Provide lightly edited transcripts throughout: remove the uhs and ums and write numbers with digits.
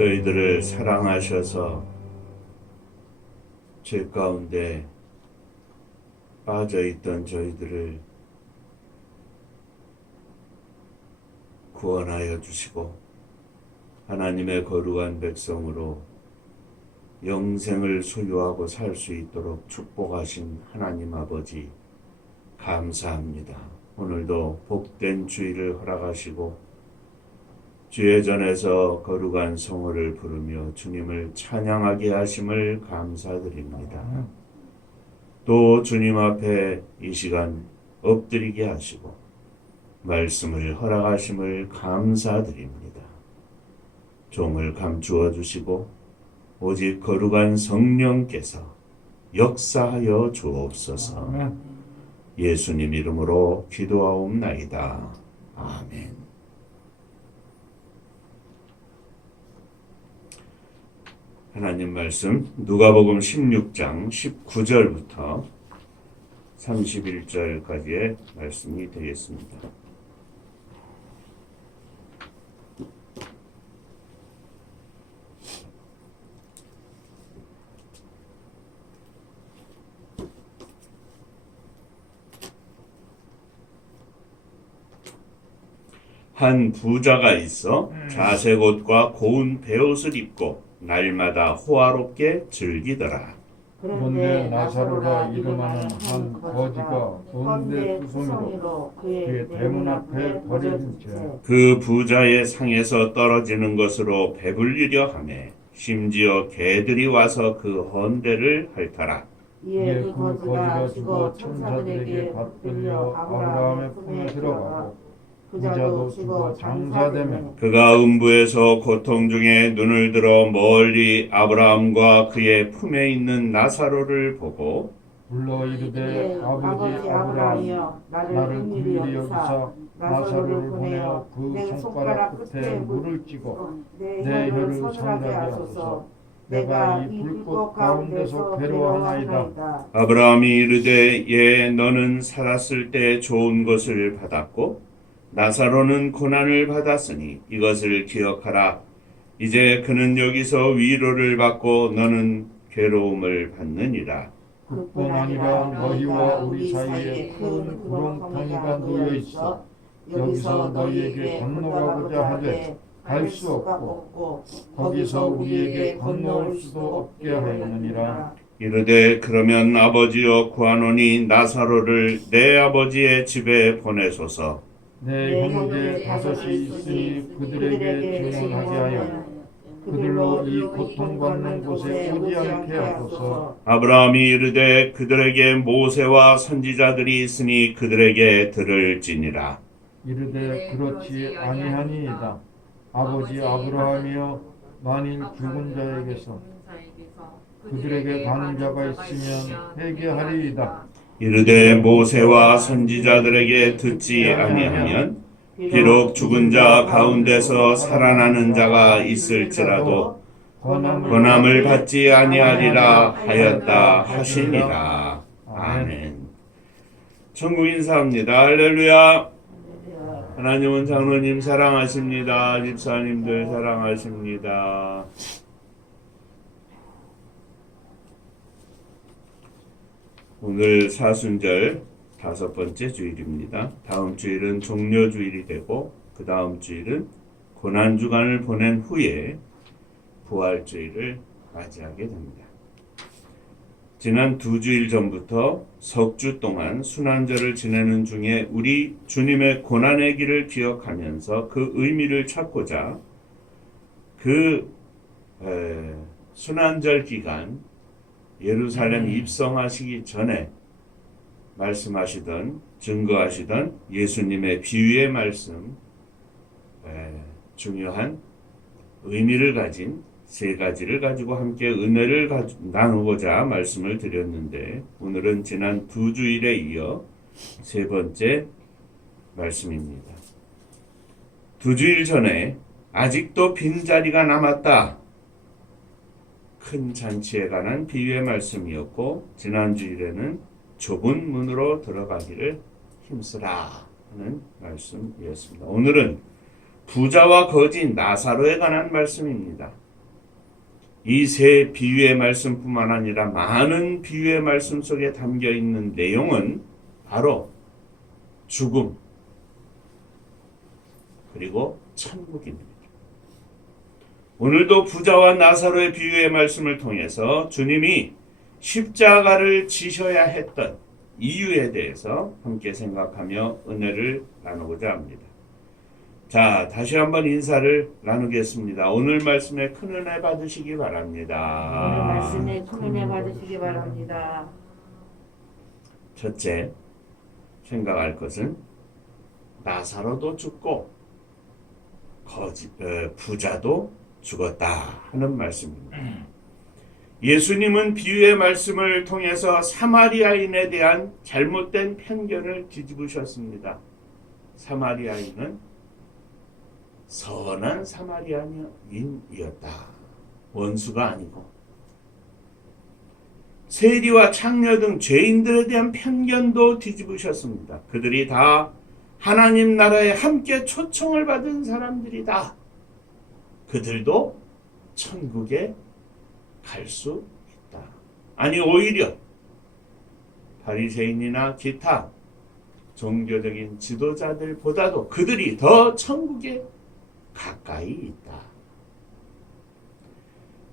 저희들을 사랑하셔서 죄 가운데 빠져있던 저희들을 구원하여 주시고 하나님의 거룩한 백성으로 영생을 소유하고 살 수 있도록 축복하신 하나님 아버지 감사합니다. 오늘도 복된 주일을 허락하시고 주의 전에서 거룩한 성호를 부르며 주님을 찬양하게 하심을 감사드립니다. 또 주님 앞에 이 시간 엎드리게 하시고 말씀을 허락하심을 감사드립니다. 종을 감추어 주시고 오직 거룩한 성령께서 역사하여 주옵소서. 예수님 이름으로 기도하옵나이다. 아멘. 하나님 말씀 누가복음 16장 19절부터 31절까지의 말씀이 되겠습니다. 한 부자가 있어 자색 옷과 고운 베옷을 입고 날마다 호화롭게 즐기더라. 그런데 나사로라 이름하는 한 거지가 가운데 투성이로 그의 대문 앞에 버려진 채 그 부자의 상에서 떨어지는 것으로 배불리려 하매 심지어 개들이 와서 그 헌대를 핥아라. 이에 그 거지가 죽어 천사들에게 받들려 아브라함의 품에 들어가고 부자도 죽어 장사되매 그가 음부에서 고통 중에 눈을 들어 멀리 아브라함과 그의 품에 있는 나사로를 보고 불러 이르되 아버지 아브라함이여 나를 긍휼히 여기사 나사로를 보내어 그 손가락 끝에 물을 찍어 내 혀를 서늘하게 하소서. 내가 이 불꽃 가운데서 괴로워하나이다. 아브라함이 이르되 예 너는 살았을 때 좋은 것을 받았고 나사로는 고난을 받았으니 이것을 기억하라. 이제 그는 여기서 위로를 받고 너는 괴로움을 받느니라. 그뿐 아니라 너희와 우리 사이에 큰 구렁텅이가 놓여 있어 여기서 너희에게 건너가고자 하되 갈 수 없고 거기서 우리에게 건너올 수도 없게 하였느니라. 이르되 그러면 아버지여 구하노니 나사로를 내 아버지의 집에 보내소서. 내 형제 다섯이 있으니 그들에게 증언하게 하여 그들로 이 고통받는 곳에 오지 않게 하소서. 아브라함이 이르되 그들에게 모세와 선지자들이 있으니 그들에게 들을지니라. 이르되 그렇지 아니하니이다. 아버지 아브라함이여 만일 죽은 자에게서 그들에게 가는 자가 있으면 회개하리이다. 이르되 모세와 선지자들에게 듣지 아니하면 비록 죽은 자 가운데서 살아나는 자가 있을지라도 권함을 받지 아니하리라 하였다 하시니라. 아멘. 천국 인사합니다. 할렐루야. 하나님은 장로님 사랑하십니다. 집사님들 사랑하십니다. 오늘 사순절 5번째 주일입니다. 다음 주일은 종려주일이 되고 그 다음 주일은 고난주간을 보낸 후에 부활주일을 맞이하게 됩니다. 지난 2주일 전부터 석주 동안 순환절을 지내는 중에 우리 주님의 고난의 길을 기억하면서 그 의미를 찾고자 그 순환절 기간 예루살렘 입성하시기 전에 말씀하시던 증거하시던 예수님의 비유의 말씀 중요한 의미를 가진 3가지를 가지고 함께 은혜를 나누고자 말씀을 드렸는데 오늘은 지난 2주일에 이어 3번째 말씀입니다. 2주일 전에 아직도 빈자리가 남았다. 큰 잔치에 관한 비유의 말씀이었고 지난 주일에는 좁은 문으로 들어가기를 힘쓰라 하는 말씀이었습니다. 오늘은 부자와 거지 나사로에 관한 말씀입니다. 이 세 비유의 말씀뿐만 아니라 많은 비유의 말씀 속에 담겨 있는 내용은 바로 죽음 그리고 천국입니다. 오늘도 부자와 나사로의 비유의 말씀을 통해서 주님이 십자가를 지셔야 했던 이유에 대해서 함께 생각하며 은혜를 나누고자 합니다. 자, 다시 한번 인사를 나누겠습니다. 오늘 말씀에 큰 은혜 받으시기 바랍니다. 오늘 말씀에 큰 은혜 받으시기 바랍니다. 첫째, 생각할 것은 나사로도 죽고 부자도 죽었다 하는 말씀입니다. 예수님은 비유의 말씀을 통해서 사마리아인에 대한 잘못된 편견을 뒤집으셨습니다. 사마리아인은 선한 사마리아인이었다. 원수가 아니고. 세리와 창녀 등 죄인들에 대한 편견도 뒤집으셨습니다. 그들이 다 하나님 나라에 함께 초청을 받은 사람들이다. 그들도 천국에 갈 수 있다. 아니 오히려 바리새인이나 기타 종교적인 지도자들보다도 그들이 더 천국에 가까이 있다.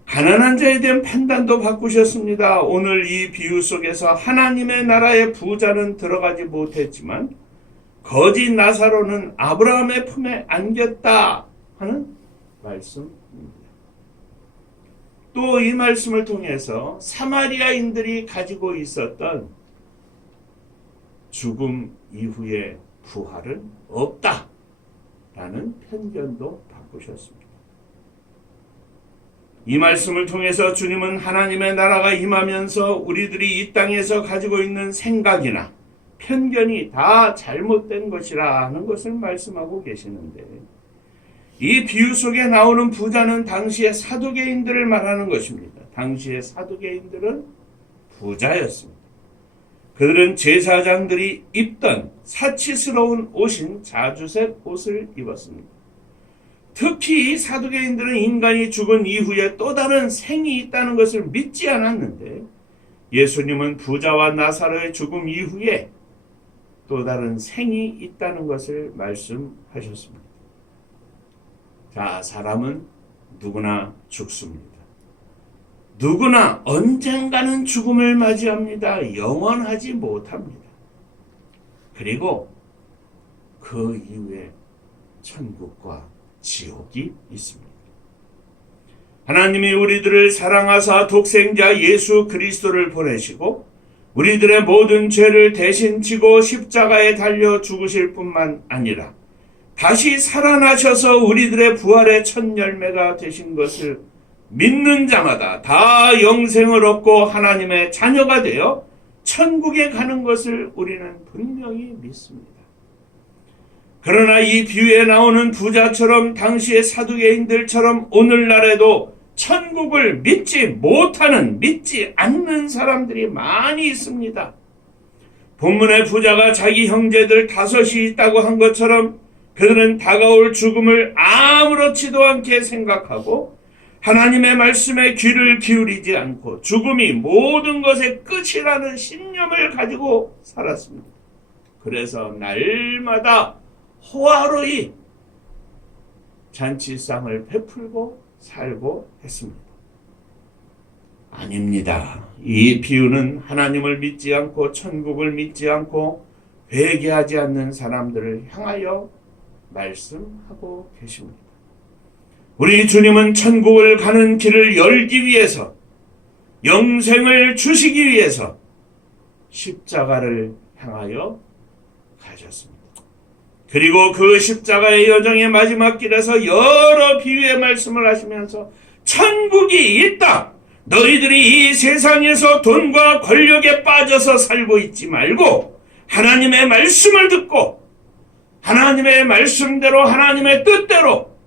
가난한 자에 대한 판단도 바꾸셨습니다. 오늘 이 비유 속에서 하나님의 나라의 부자는 들어가지 못했지만 거짓 나사로는 아브라함의 품에 안겼다 하는 말씀입니다. 또 이 말씀을 통해서 사마리아인들이 가지고 있었던 죽음 이후의 부활은 없다라는 편견도 바꾸셨습니다. 이 말씀을 통해서 주님은 하나님의 나라가 임하면서 우리들이 이 땅에서 가지고 있는 생각이나 편견이 다 잘못된 것이라는 것을 말씀하고 계시는데, 이 비유 속에 나오는 부자는 당시의 사두개인들을 말하는 것입니다. 당시의 사두개인들은 부자였습니다. 그들은 제사장들이 입던 사치스러운 옷인 자주색 옷을 입었습니다. 특히 이 사두개인들은 인간이 죽은 이후에 또 다른 생이 있다는 것을 믿지 않았는데, 예수님은 부자와 나사로의 죽음 이후에 또 다른 생이 있다는 것을 말씀하셨습니다. 자, 사람은 누구나 죽습니다. 누구나 언젠가는 죽음을 맞이합니다. 영원하지 못합니다. 그리고 그 이후에 천국과 지옥이 있습니다. 하나님이 우리들을 사랑하사 독생자 예수 그리스도를 보내시고 우리들의 모든 죄를 대신 지고 십자가에 달려 죽으실 뿐만 아니라 다시 살아나셔서 우리들의 부활의 첫 열매가 되신 것을 믿는 자마다 다 영생을 얻고 하나님의 자녀가 되어 천국에 가는 것을 우리는 분명히 믿습니다. 그러나 이 비유에 나오는 부자처럼 당시의 사두개인들처럼 오늘날에도 천국을 믿지 않는 사람들이 많이 있습니다. 본문의 부자가 자기 형제들 5이 있다고 한 것처럼 그들은 다가올 죽음을 아무렇지도 않게 생각하고 하나님의 말씀에 귀를 기울이지 않고 죽음이 모든 것의 끝이라는 신념을 가지고 살았습니다. 그래서 날마다 호화로이 잔치상을 베풀고 살고 했습니다. 아닙니다. 이 비유는 하나님을 믿지 않고 천국을 믿지 않고 회개하지 않는 사람들을 향하여 말씀하고 계십니다. 우리 주님은 천국을 가는 길을 열기 위해서, 영생을 주시기 위해서 십자가를 향하여 가셨습니다. 그리고 그 십자가의 여정의 마지막 길에서 여러 비유의 말씀을 하시면서 천국이 있다. 너희들이 이 세상에서 돈과 권력에 빠져서 살고 있지 말고 하나님의 말씀을 듣고 하나님의 말씀대로 하나님의 뜻대로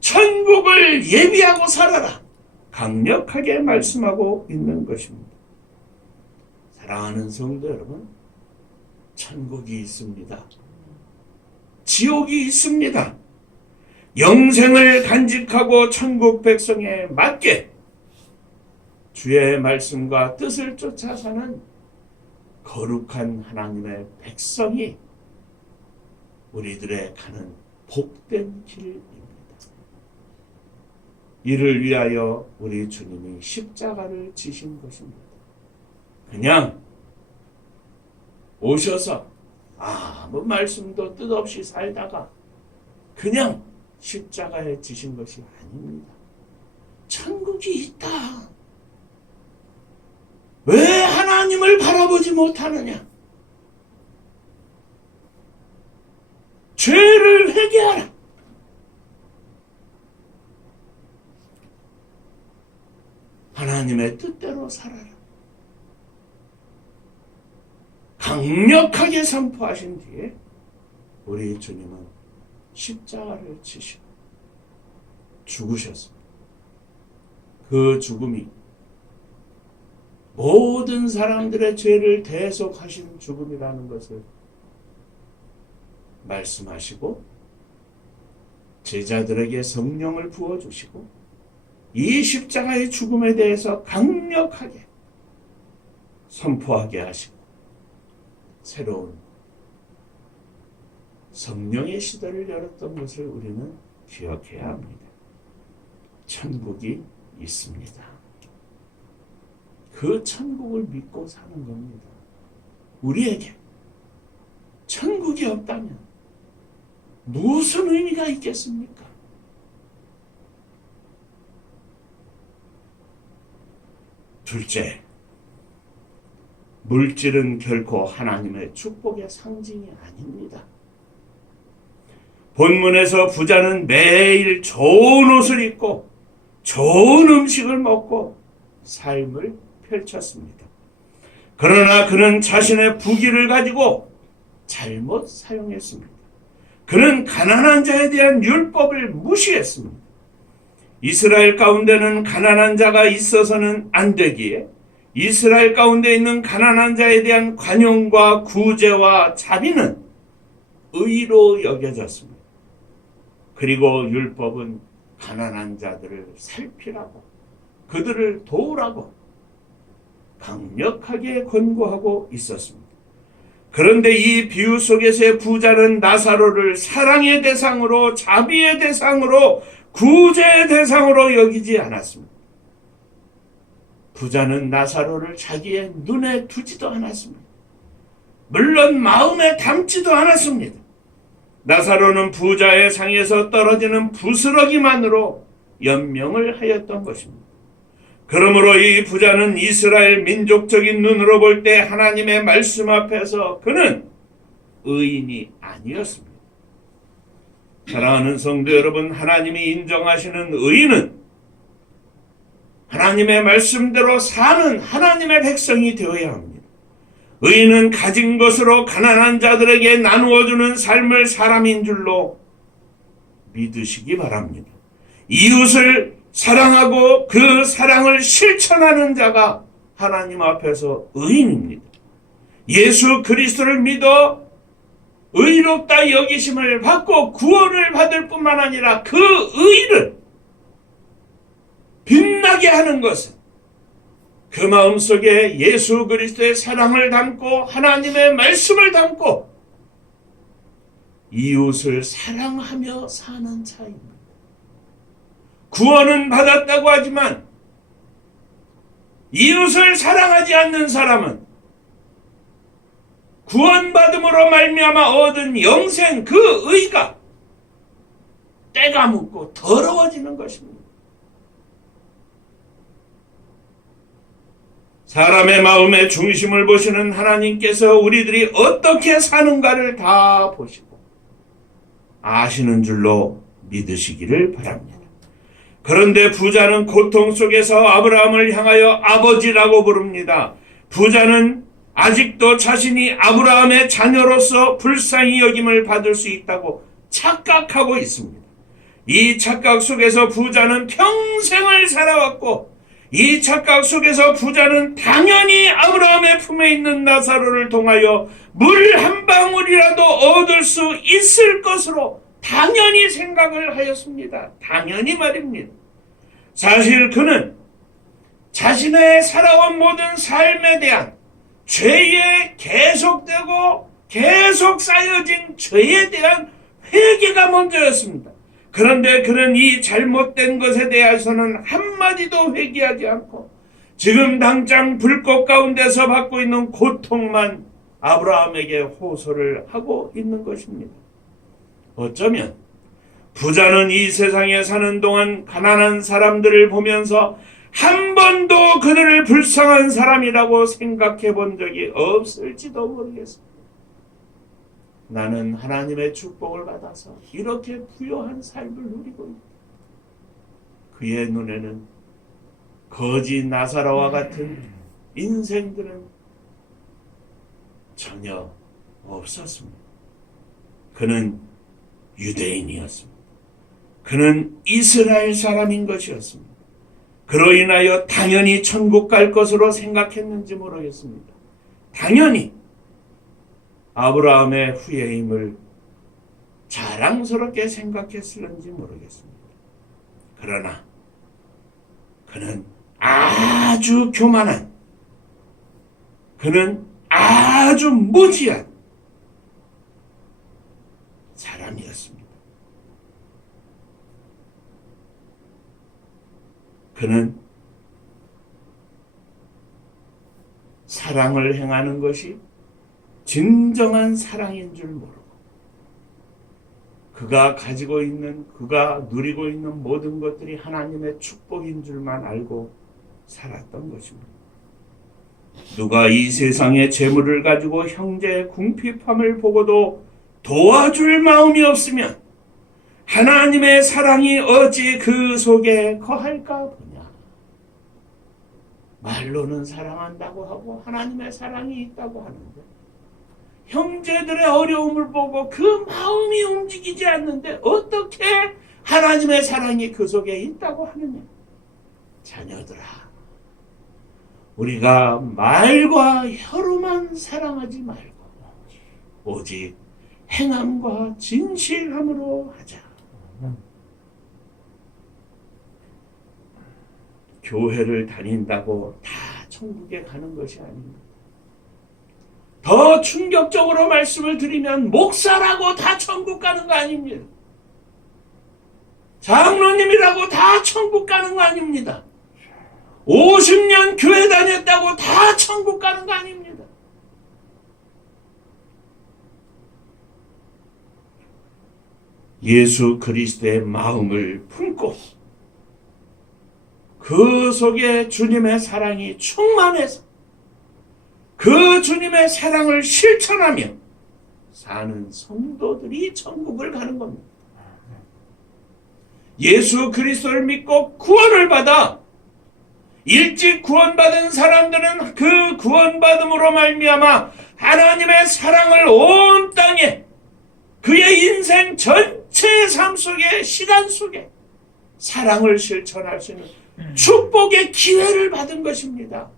천국을 예비하고 살아라. 강력하게 말씀하고 있는 것입니다. 사랑하는 성도 여러분, 천국이 있습니다. 지옥이 있습니다. 영생을 간직하고 천국 백성에 맞게 주의 말씀과 뜻을 쫓아 사는 거룩한 하나님의 백성이 우리들의 가는 복된 길입니다. 이를 위하여 우리 주님이 십자가를 지신 것입니다. 그냥 오셔서 아무 말씀도 뜻없이 살다가 그냥 십자가에 지신 것이 아닙니다. 천국이 있다. 왜 하나님을 바라보지 못하느냐? 죄를 회개하라. 하나님의 뜻대로 살아라. 강력하게 선포하신 뒤에 우리 주님은 십자가를 지시고 죽으셨습니다. 그 죽음이 모든 사람들의 죄를 대속하신 죽음이라는 것을 말씀하시고 제자들에게 성령을 부어주시고 이 십자가의 죽음에 대해서 강력하게 선포하게 하시고 새로운 성령의 시대를 열었던 것을 우리는 기억해야 합니다. 천국이 있습니다. 그 천국을 믿고 사는 겁니다. 우리에게 천국이 없다면 무슨 의미가 있겠습니까? 둘째, 물질은 결코 하나님의 축복의 상징이 아닙니다. 본문에서 부자는 매일 좋은 옷을 입고 좋은 음식을 먹고 삶을 펼쳤습니다. 그러나 그는 자신의 부귀를 가지고 잘못 사용했습니다. 그는 가난한 자에 대한 율법을 무시했습니다. 이스라엘 가운데는 가난한 자가 있어서는 안 되기에 이스라엘 가운데 있는 가난한 자에 대한 관용과 구제와 자비는 의로 여겨졌습니다. 그리고 율법은 가난한 자들을 살피라고 그들을 도우라고 강력하게 권고하고 있었습니다. 그런데 이 비유 속에서의 부자는 나사로를 사랑의 대상으로 자비의 대상으로 구제의 대상으로 여기지 않았습니다. 부자는 나사로를 자기의 눈에 두지도 않았습니다. 물론 마음에 담지도 않았습니다. 나사로는 부자의 상에서 떨어지는 부스러기만으로 연명을 하였던 것입니다. 그러므로 이 부자는 이스라엘 민족적인 눈으로 볼 때 하나님의 말씀 앞에서 그는 의인이 아니었습니다. 사랑하는 성도 여러분, 하나님이 인정하시는 의인은 하나님의 말씀대로 사는 하나님의 백성이 되어야 합니다. 의인은 가진 것으로 가난한 자들에게 나누어주는 삶을 사람인 줄로 믿으시기 바랍니다. 이웃을 사랑하고 그 사랑을 실천하는 자가 하나님 앞에서 의인입니다. 예수 그리스도를 믿어 의롭다 여기심을 받고 구원을 받을 뿐만 아니라 그 의를 빛나게 하는 것은 그 마음속에 예수 그리스도의 사랑을 담고 하나님의 말씀을 담고 이웃을 사랑하며 사는 차이입니다. 구원은 받았다고 하지만 이웃을 사랑하지 않는 사람은 구원받음으로 말미암아 얻은 영생 그 의가 때가 묻고 더러워지는 것입니다. 사람의 마음의 중심을 보시는 하나님께서 우리들이 어떻게 사는가를 다 보시고 아시는 줄로 믿으시기를 바랍니다. 그런데 부자는 고통 속에서 아브라함을 향하여 아버지라고 부릅니다. 부자는 아직도 자신이 아브라함의 자녀로서 불쌍히 여김을 받을 수 있다고 착각하고 있습니다. 이 착각 속에서 부자는 평생을 살아왔고 이 착각 속에서 부자는 당연히 아브라함의 품에 있는 나사로를 통하여 물 한 방울이라도 얻을 수 있을 것으로 당연히 생각을 하였습니다. 당연히 말입니다. 사실 그는 자신의 살아온 모든 삶에 대한 죄에 계속되고 계속 쌓여진 죄에 대한 회개가 먼저였습니다. 그런데 그는 이 잘못된 것에 대해서는 한마디도 회개하지 않고 지금 당장 불꽃 가운데서 받고 있는 고통만 아브라함에게 호소를 하고 있는 것입니다. 어쩌면 부자는 이 세상에 사는 동안 가난한 사람들을 보면서 한 번도 그들을 불쌍한 사람이라고 생각해 본 적이 없을지도 모르겠습니다. 나는 하나님의 축복을 받아서 이렇게 부유한 삶을 누리고 있다. 그의 눈에는 거지 나사로와 같은 인생들은 전혀 없었습니다. 그는 유대인이었습니다. 그는 이스라엘 사람인 것이었습니다. 그로 인하여 당연히 천국 갈 것으로 생각했는지 모르겠습니다. 당연히 아브라함의 후예임을 자랑스럽게 생각했을는지 모르겠습니다. 그러나 그는 아주 교만한, 그는 아주 무지한 사람이었습니다. 그는 사랑을 행하는 것이 진정한 사랑인 줄 모르고 그가 가지고 있는, 그가 누리고 있는 모든 것들이 하나님의 축복인 줄만 알고 살았던 것입니다. 누가 이 세상의 재물을 가지고 형제의 궁핍함을 보고도 도와줄 마음이 없으면 하나님의 사랑이 어찌 그 속에 거할까 보냐. 말로는 사랑한다고 하고 하나님의 사랑이 있다고 하는데 형제들의 어려움을 보고 그 마음이 움직이지 않는데 어떻게 하나님의 사랑이 그 속에 있다고 하느냐. 자녀들아, 우리가 말과 혀로만 사랑하지 말고 오직 행함과 진실함으로 하자. 교회를 다닌다고 다 천국에 가는 것이 아닙니다. 더 충격적으로 말씀을 드리면 목사라고 다 천국 가는 거 아닙니다. 장로님이라고 다 천국 가는 거 아닙니다. 50년 교회 다녔다고 다 천국 가는 거 아닙니다. 예수 그리스도의 마음을 품고 그 속에 주님의 사랑이 충만해서 그 주님의 사랑을 실천하며 사는 성도들이 천국을 가는 겁니다. 예수 그리스도를 믿고 구원을 받아 일찍 구원받은 사람들은 그 구원받음으로 말미암아 하나님의 사랑을 온 땅에 그의 인생 전체의 삶 속에, 시간 속에 사랑을 실천할 수 있는 축복의 기회를 받은 것입니다.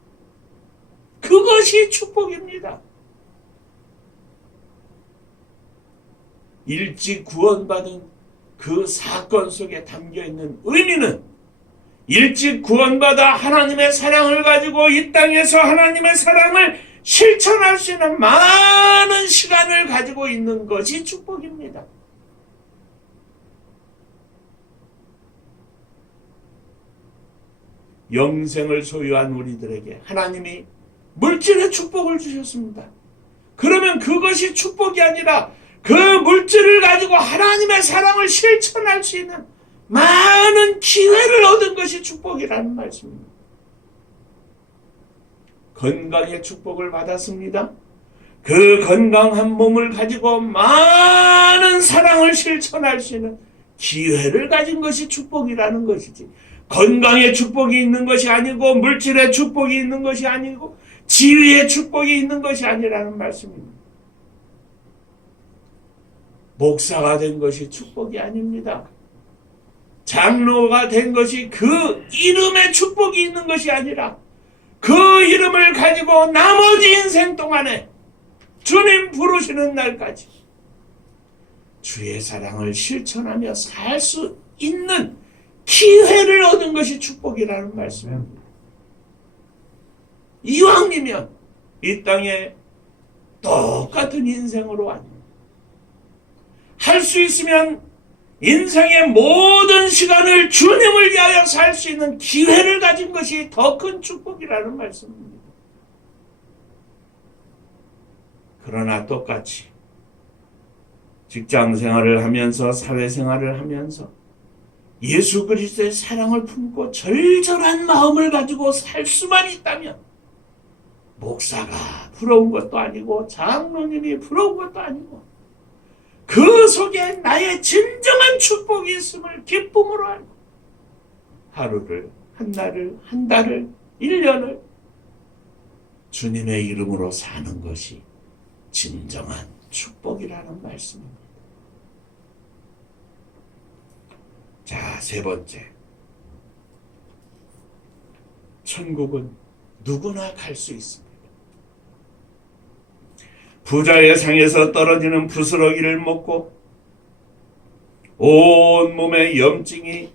그것이 축복입니다. 일찍 구원받은 그 사건 속에 담겨있는 의미는 일찍 구원받아 하나님의 사랑을 가지고 이 땅에서 하나님의 사랑을 실천할 수 있는 많은 시간을 가지고 있는 것이 축복입니다. 영생을 소유한 우리들에게 하나님이 물질의 축복을 주셨습니다. 그러면 그것이 축복이 아니라 그 물질을 가지고 하나님의 사랑을 실천할 수 있는 많은 기회를 얻은 것이 축복이라는 말씀입니다. 건강의 축복을 받았습니다. 그 건강한 몸을 가지고 많은 사랑을 실천할 수 있는 기회를 가진 것이 축복이라는 것이지, 건강의 축복이 있는 것이 아니고 물질의 축복이 있는 것이 아니고 지위의 축복이 있는 것이 아니라는 말씀입니다. 목사가 된 것이 축복이 아닙니다. 장로가 된 것이 그 이름의 축복이 있는 것이 아니라 그 이름을 가지고 나머지 인생 동안에 주님 부르시는 날까지 주의 사랑을 실천하며 살 수 있는 기회를 얻은 것이 축복이라는 말씀입니다. 이왕이면 이 땅에 똑같은 인생으로 왔는 할 수 있으면 인생의 모든 시간을 주님을 위하여 살 수 있는 기회를 가진 것이 더 큰 축복이라는 말씀입니다. 그러나 똑같이 직장 생활을 하면서 사회생활을 하면서 예수 그리스도의 사랑을 품고 절절한 마음을 가지고 살 수만 있다면 목사가 부러운 것도 아니고 장로님이 부러운 것도 아니고 그 속에 나의 진정한 축복이 있음을 기쁨으로 알고 하루를, 한 날을, 한 달을, 1년을 주님의 이름으로 사는 것이 진정한 축복이라는 말씀입니다. 자, 세 번째. 천국은 누구나 갈 수 있습니다. 부자의 상에서 떨어지는 부스러기를 먹고 온 몸에 염증이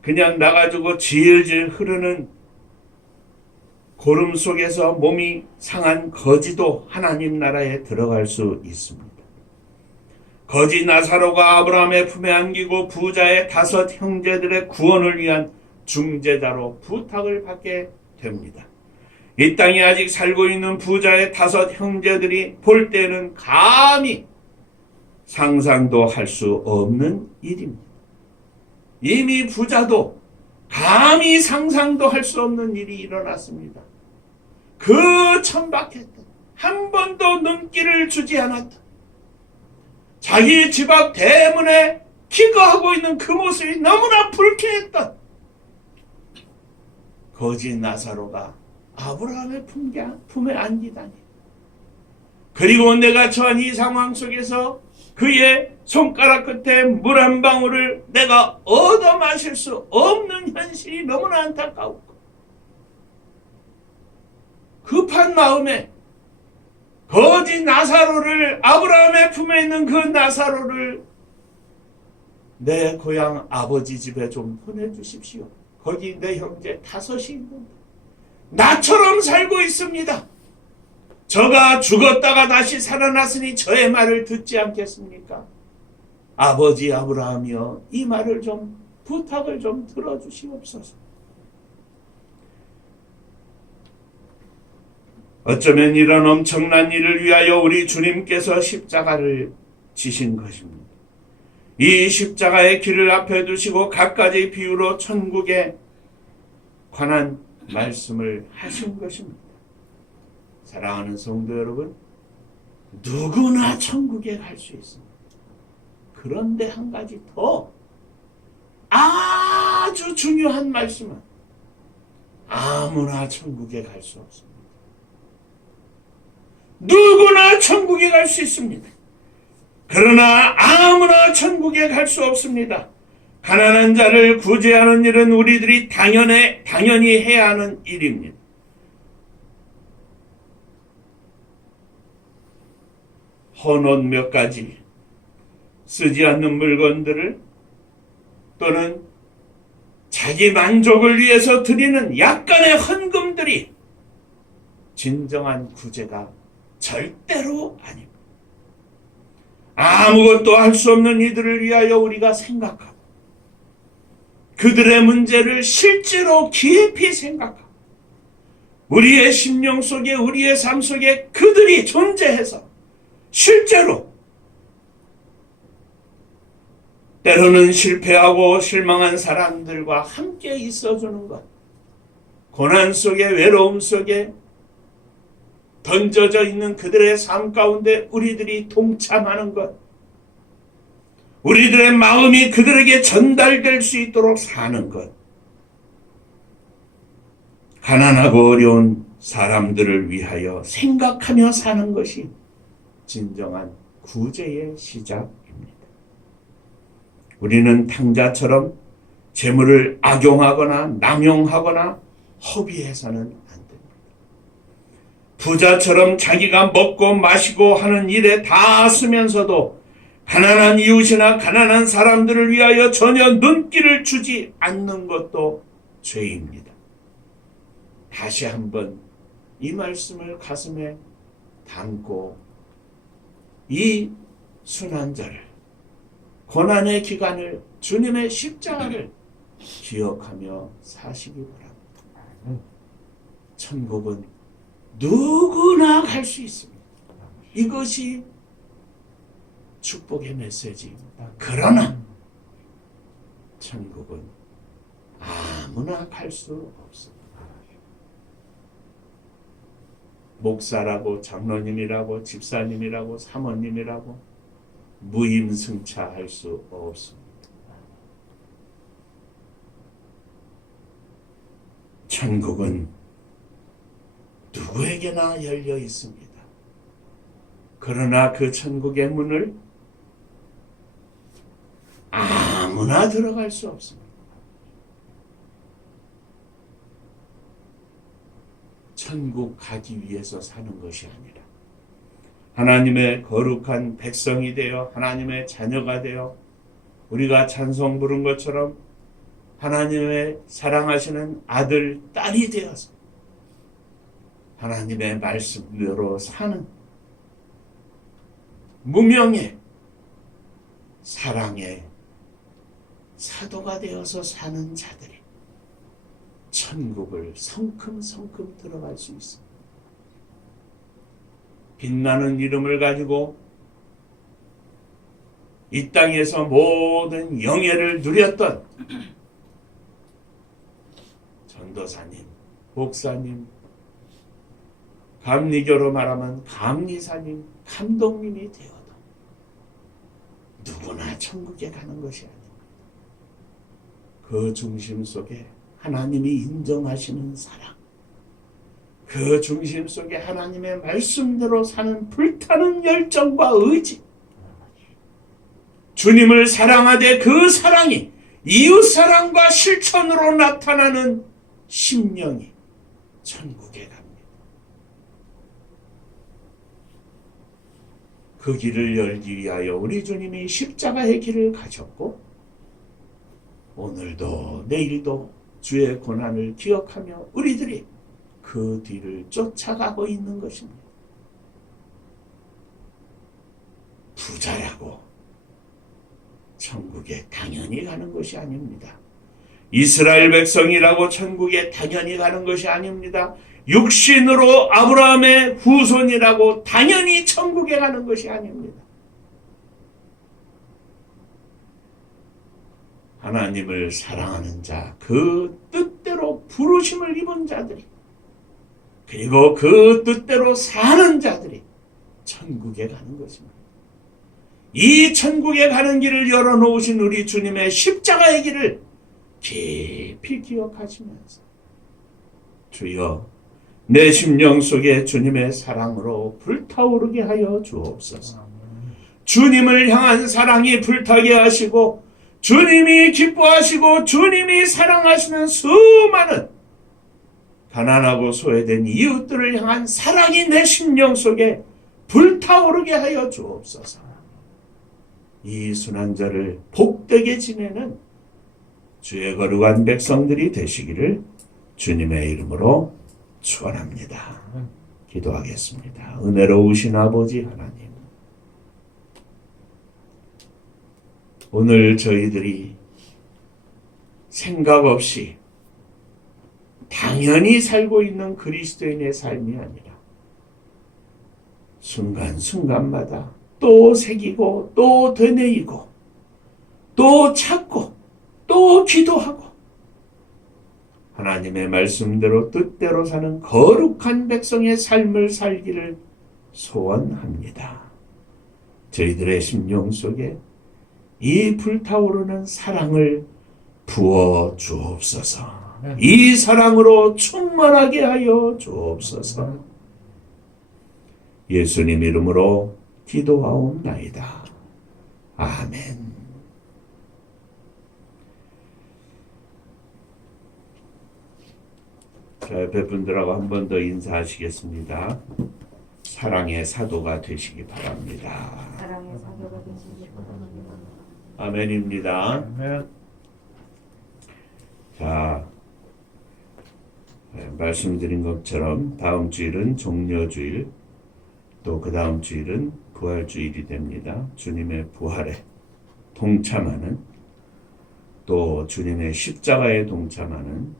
그냥 나가지고 질질 흐르는 고름 속에서 몸이 상한 거지도 하나님 나라에 들어갈 수 있습니다. 거지 나사로가 아브라함의 품에 안기고 부자의 5 형제들의 구원을 위한 중재자로 부탁을 받게 됩니다. 이 땅에 아직 살고 있는 부자의 5 형제들이 볼 때는 감히 상상도 할 수 없는 일입니다. 이미 부자도 감히 상상도 할 수 없는 일이 일어났습니다. 그 천박했던, 한 번도 눈길을 주지 않았던, 자기 집 앞 대문에 기거하고 있는 그 모습이 너무나 불쾌했던 거지 나사로가 아브라함의 품에 안기다니. 그리고 내가 처한 이 상황 속에서 그의 손가락 끝에 물 한 방울을 내가 얻어 마실 수 없는 현실이 너무나 안타까웠고 급한 마음에 거지 나사로를, 아브라함의 품에 있는 그 나사로를 내 고향 아버지 집에 좀 보내주십시오. 거기 내 형제 5이 있는데 나처럼 살고 있습니다. 저가 죽었다가 다시 살아났으니 저의 말을 듣지 않겠습니까? 아버지 아브라함이여, 이 말을 좀, 부탁을 좀 들어주시옵소서. 어쩌면 이런 엄청난 일을 위하여 우리 주님께서 십자가를 지신 것입니다. 이 십자가의 길을 앞에 두시고 갖가지 비유로 천국에 관한 말씀을 하신 것입니다. 사랑하는 성도 여러분, 누구나 천국에 갈 수 있습니다. 그런데 한 가지 더 아주 중요한 말씀은 아무나 천국에 갈 수 없습니다. 누구나 천국에 갈 수 있습니다. 그러나 아무나 천국에 갈 수 없습니다. 가난한 자를 구제하는 일은 우리들이 당연히 해야 하는 일입니다. 헌옷 몇 가지, 쓰지 않는 물건들을 또는 자기 만족을 위해서 드리는 약간의 헌금들이 진정한 구제가 절대로 아닙니다. 아무것도 할 수 없는 이들을 위하여 우리가 생각하고 그들의 문제를 실제로 깊이 생각하고 우리의 심령 속에, 우리의 삶 속에 그들이 존재해서 실제로 때로는 실패하고 실망한 사람들과 함께 있어주는 것, 고난 속에, 외로움 속에 던져져 있는 그들의 삶 가운데 우리들이 동참하는 것, 우리들의 마음이 그들에게 전달될 수 있도록 사는 것, 가난하고 어려운 사람들을 위하여 생각하며 사는 것이 진정한 구제의 시작입니다. 우리는 탕자처럼 재물을 악용하거나 남용하거나 허비해서는 안 됩니다. 부자처럼 자기가 먹고 마시고 하는 일에 다 쓰면서도 가난한 이웃이나 가난한 사람들을 위하여 전혀 눈길을 주지 않는 것도 죄입니다. 다시 한번 이 말씀을 가슴에 담고 이 순환절을, 고난의 기간을, 주님의 십자가를 기억하며 사시기 바랍니다. 천국은 누구나 갈 수 있습니다. 이것이 축복의 메시지입니다. 그러나 천국은 아무나 갈 수 없습니다. 목사라고 장로님이라고 집사님이라고 사모님이라고 무임승차할 수 없습니다. 천국은 누구에게나 열려 있습니다. 그러나 그 천국의 문을 아무나 들어갈 수 없습니다. 천국 가기 위해서 사는 것이 아니라 하나님의 거룩한 백성이 되어 하나님의 자녀가 되어 우리가 찬송 부른 것처럼 하나님의 사랑하시는 아들, 딸이 되어서 하나님의 말씀대로 사는 무명의 사랑의 사도가 되어서 사는 자들이 천국을 성큼성큼 들어갈 수 있습니다. 빛나는 이름을 가지고 이 땅에서 모든 영예를 누렸던 전도사님, 목사님, 감리교로 말하면 감리사님, 감독님이 되어도 누구나 천국에 가는 것이 아닙니다. 그 중심 속에 하나님이 인정하시는 사랑, 그 중심 속에 하나님의 말씀대로 사는 불타는 열정과 의지, 주님을 사랑하되 그 사랑이 이웃사랑과 실천으로 나타나는 심령이 천국에 갑니다. 그 길을 열기 위하여 우리 주님이 십자가의 길을 가셨고 오늘도 내일도 주의 고난을 기억하며 우리들이 그 뒤를 쫓아가고 있는 것입니다. 부자라고 천국에 당연히 가는 것이 아닙니다. 이스라엘 백성이라고 천국에 당연히 가는 것이 아닙니다. 육신으로 아브라함의 후손이라고 당연히 천국에 가는 것이 아닙니다. 하나님을 사랑하는 자, 그 뜻대로 부르심을 입은 자들이, 그리고 그 뜻대로 사는 자들이 천국에 가는 것입니다. 이 천국에 가는 길을 열어놓으신 우리 주님의 십자가의 길을 깊이 기억하시면서 주여 내 심령 속에 주님의 사랑으로 불타오르게 하여 주옵소서. 주님을 향한 사랑이 불타게 하시고 주님이 기뻐하시고 주님이 사랑하시는 수많은 가난하고 소외된 이웃들을 향한 사랑이 내 심령 속에 불타오르게 하여 주옵소서. 이 순환절을 복되게 지내는 주의 거룩한 백성들이 되시기를 주님의 이름으로 축원합니다. 기도하겠습니다. 은혜로우신 아버지 하나님, 오늘 저희들이 생각 없이 당연히 살고 있는 그리스도인의 삶이 아니라 순간순간마다 또 새기고 또 되뇌이고 또 찾고 또 기도하고 하나님의 말씀대로 뜻대로 사는 거룩한 백성의 삶을 살기를 소원합니다. 저희들의 심령 속에 이 불타오르는 사랑을 부어 주옵소서. 이 사랑으로 충만하게 하여 주옵소서. 예수님 이름으로 기도하옵나이다. 아멘. 자, 옆에 분들하고 한 번 더 인사하시겠습니다. 사랑의 사도가 되시기 바랍니다. 사랑의 사도가 되시기 바랍니다. 아멘입니다. 아멘. 자, 말씀드린 것처럼 다음 주일은 종려주일, 또 그 다음 주일은 부활주일이 됩니다. 주님의 부활에 동참하는, 또 주님의 십자가에 동참하는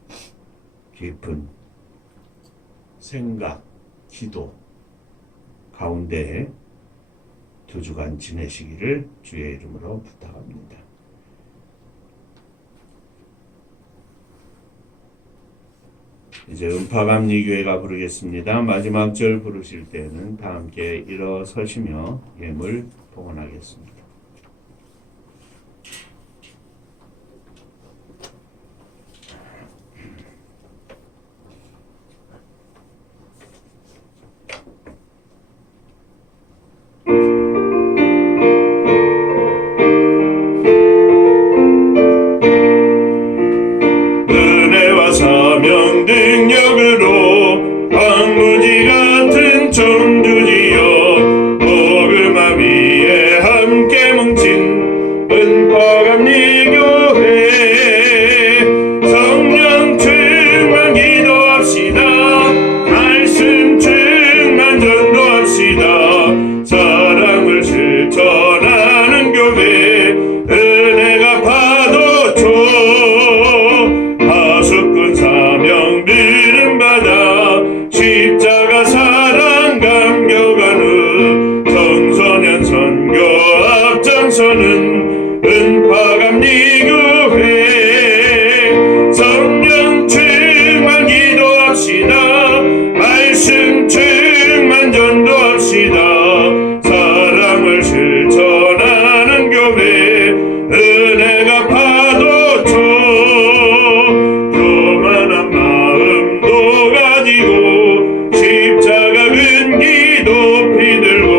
깊은 생각, 기도 가운데에 2주간 지내시기를 주의 이름으로 부탁합니다. 이제 음파감리교회가 부르겠습니다. 마지막 절 부르실 때는 다 함께 일어서시며 예물 봉헌하겠습니다. 은혜와 사명 능력으로 광무지 같은 천주지여 복음화 위에 함께 뭉친 은파감리교회 성령 충만 기도합시다. 말씀 충만 전도합시다. 사랑을 실천하는 교회 은혜가 파도쳐 하수꾼 사명 믿음 받아 십자가 사랑 감격하는 청소년 선교 앞장서는 은파감리교회 성령 충만 기도합시다. 말씀 충만 전도합시다. 사랑을 실천하는 교회 은혜가 파도쳐 교만한 마음도 가지고 십자가 근기 높이 들고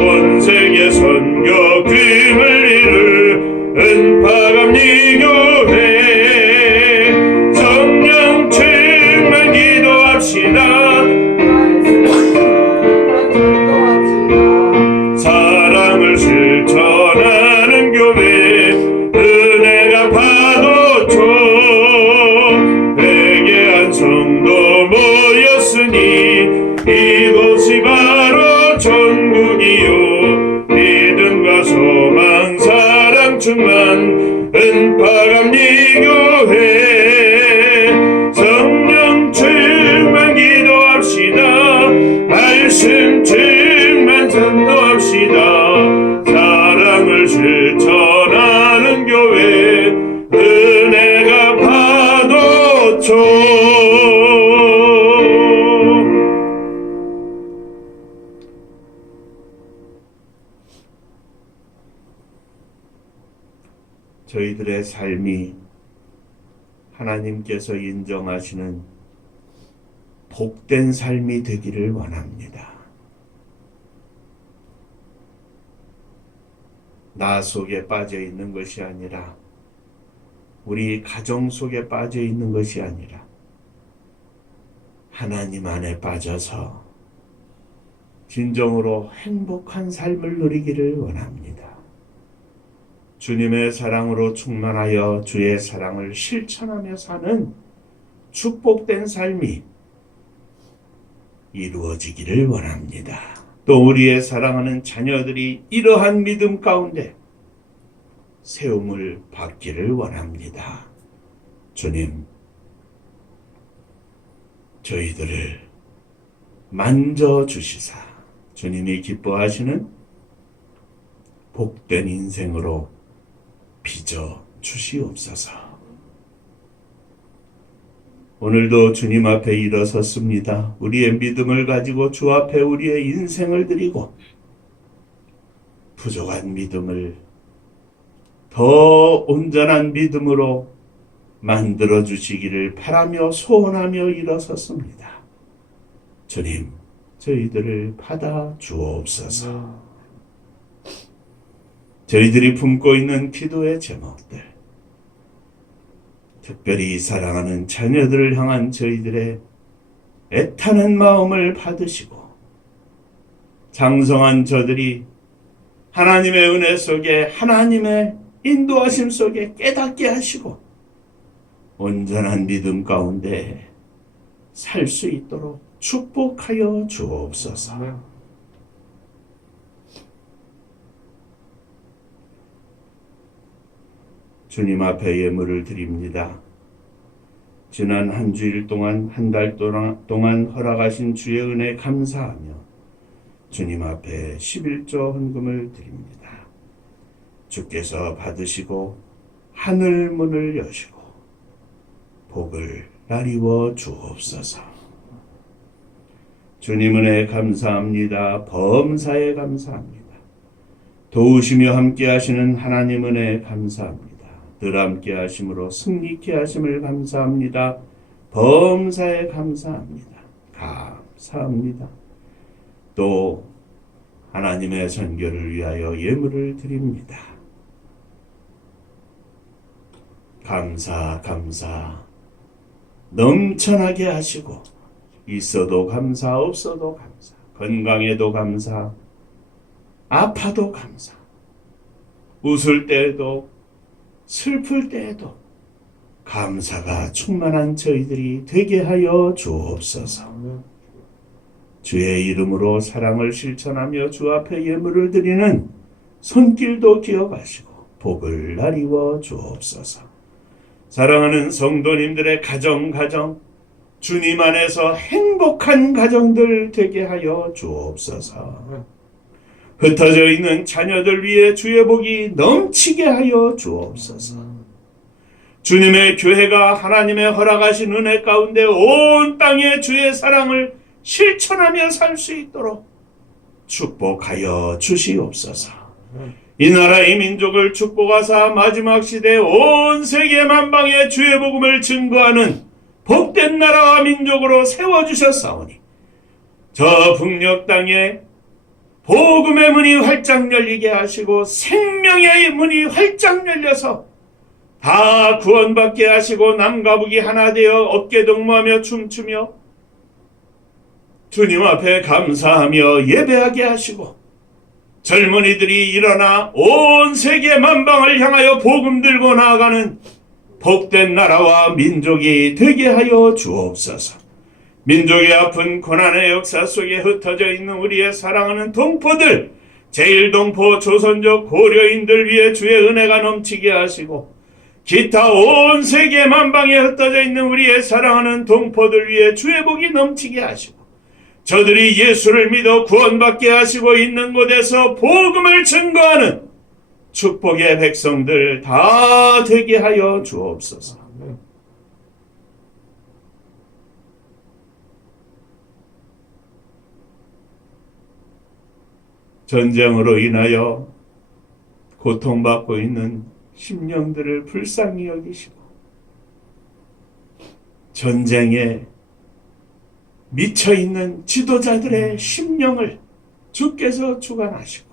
온 세계 선교 꿈을 이룰 은파감리교회 성령 충만 기도합시다. 사랑을 실천하는 교회 은혜가 파도쳐 회개한 성도 모였으니 이곳이 바로 천국이요 믿음과 소망 사랑 충만 은파감리교회 성령 충만 기도합시다. 말씀 충만 전도합시다. 사랑을 실천하는 교회 은혜가 파도쳐 저희들의 삶이 하나님께서 인정하시는 복된 삶이 되기를 원합니다. 나 속에 빠져 있는 것이 아니라 우리 가정 속에 빠져 있는 것이 아니라 하나님 안에 빠져서 진정으로 행복한 삶을 누리기를 원합니다. 주님의 사랑으로 충만하여 주의 사랑을 실천하며 사는 축복된 삶이 이루어지기를 원합니다. 또 우리의 사랑하는 자녀들이 이러한 믿음 가운데 세움을 받기를 원합니다. 주님, 저희들을 만져주시사 주님이 기뻐하시는 복된 인생으로 빚어 주시옵소서. 오늘도 주님 앞에 일어섰습니다. 우리의 믿음을 가지고 주 앞에 우리의 인생을 드리고 부족한 믿음을 더 온전한 믿음으로 만들어 주시기를 바라며 소원하며 일어섰습니다. 주님, 저희들을 받아 주옵소서. 저희들이 품고 있는 기도의 제목들, 특별히 사랑하는 자녀들을 향한 저희들의 애타는 마음을 받으시고 장성한 저들이 하나님의 은혜 속에 하나님의 인도하심 속에 깨닫게 하시고 온전한 믿음 가운데 살 수 있도록 축복하여 주옵소서. 주님 앞에 예물을 드립니다. 지난 한 주일 동안, 한 달 동안 허락하신 주의 은혜 감사하며 주님 앞에 11조 헌금을 드립니다. 주께서 받으시고 하늘 문을 여시고 복을 나리워 주옵소서. 주님 은혜 감사합니다. 범사에 감사합니다. 도우시며 함께 하시는 하나님 은혜 감사합니다. 늘 함께 하심으로 승리케 하심을 감사합니다. 범사에 감사합니다. 감사합니다. 또 하나님의 선교를 위하여 예물을 드립니다. 감사 넘쳐나게 하시고 있어도 감사 없어도 감사 건강에도 감사 아파도 감사 웃을 때에도 슬플 때에도 감사가 충만한 저희들이 되게 하여 주옵소서. 주의 이름으로 사랑을 실천하며 주 앞에 예물을 드리는 손길도 기억하시고 복을 나리워 주옵소서. 사랑하는 성도님들의 가정 주님 안에서 행복한 가정들 되게 하여 주옵소서. 흩어져 있는 자녀들 위해 주의 복이 넘치게 하여 주옵소서. 주님의 교회가 하나님의 허락하신 은혜 가운데 온 땅에 주의 사랑을 실천하며 살 수 있도록 축복하여 주시옵소서. 이 나라 이 민족을 축복하사 마지막 시대 온 세계 만방에 주의 복음을 증거하는 복된 나라와 민족으로 세워주셨사오니 저 북녘 땅에 복음의 문이 활짝 열리게 하시고 생명의 문이 활짝 열려서 다 구원받게 하시고 남과 북이 하나 되어 어깨동무하며 춤추며 주님 앞에 감사하며 예배하게 하시고 젊은이들이 일어나 온 세계 만방을 향하여 복음 들고 나아가는 복된 나라와 민족이 되게 하여 주옵소서. 민족의 아픈 고난의 역사 속에 흩어져 있는 우리의 사랑하는 동포들, 제1동포 조선족 고려인들 위해 주의 은혜가 넘치게 하시고 기타 온 세계 만방에 흩어져 있는 우리의 사랑하는 동포들 위해 주의 복이 넘치게 하시고 저들이 예수를 믿어 구원받게 하시고 있는 곳에서 복음을 증거하는 축복의 백성들 다 되게 하여 주옵소서. 전쟁으로 인하여 고통받고 있는 심령들을 불쌍히 여기시고 전쟁에 미쳐있는 지도자들의 심령을 주께서 주관하시고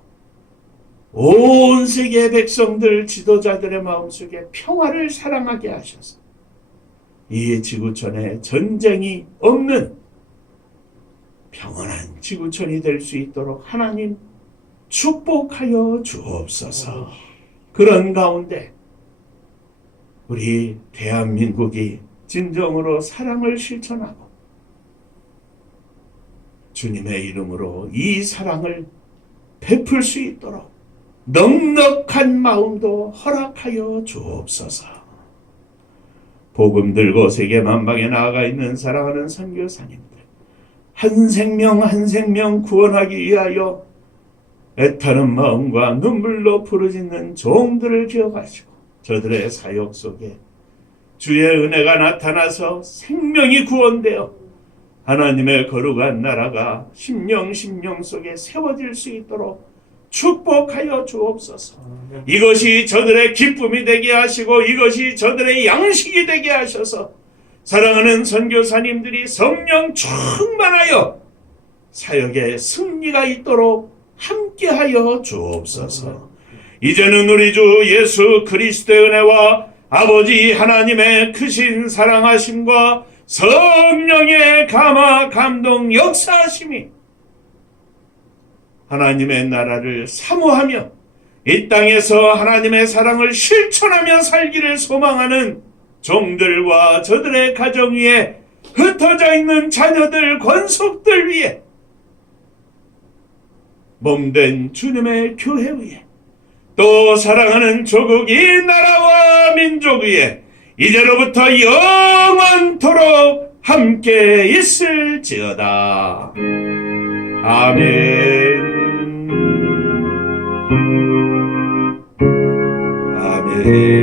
온 세계 백성들 지도자들의 마음속에 평화를 사랑하게 하셔서 이 지구촌에 전쟁이 없는 평온한 지구촌이 될 수 있도록 하나님 축복하여 주옵소서. 그런 가운데 우리 대한민국이 진정으로 사랑을 실천하고 주님의 이름으로 이 사랑을 베풀 수 있도록 넉넉한 마음도 허락하여 주옵소서. 복음 들고 세계 만방에 나아가 있는 사랑하는 선교사님들 한 생명 한 생명 구원하기 위하여 애타는 마음과 눈물로 부르짖는 종들을 기억하시고 저들의 사역 속에 주의 은혜가 나타나서 생명이 구원되어 하나님의 거룩한 나라가 심령 속에 세워질 수 있도록 축복하여 주옵소서. 이것이 저들의 기쁨이 되게 하시고 이것이 저들의 양식이 되게 하셔서 사랑하는 선교사님들이 성령 충만하여 사역에 승리가 있도록 함께하여 주옵소서. 이제는 우리 주 예수 그리스도의 은혜와 아버지 하나님의 크신 사랑하심과 성령의 감화 감동 역사하심이 하나님의 나라를 사모하며 이 땅에서 하나님의 사랑을 실천하며 살기를 소망하는 종들과 저들의 가정 위에 흩어져 있는 자녀들, 권속들 위에 몸된 주님의 교회 위에 또 사랑하는 조국 이 나라와 민족 위에 이제로부터 영원토록 함께 있을지어다. 아멘. 아멘.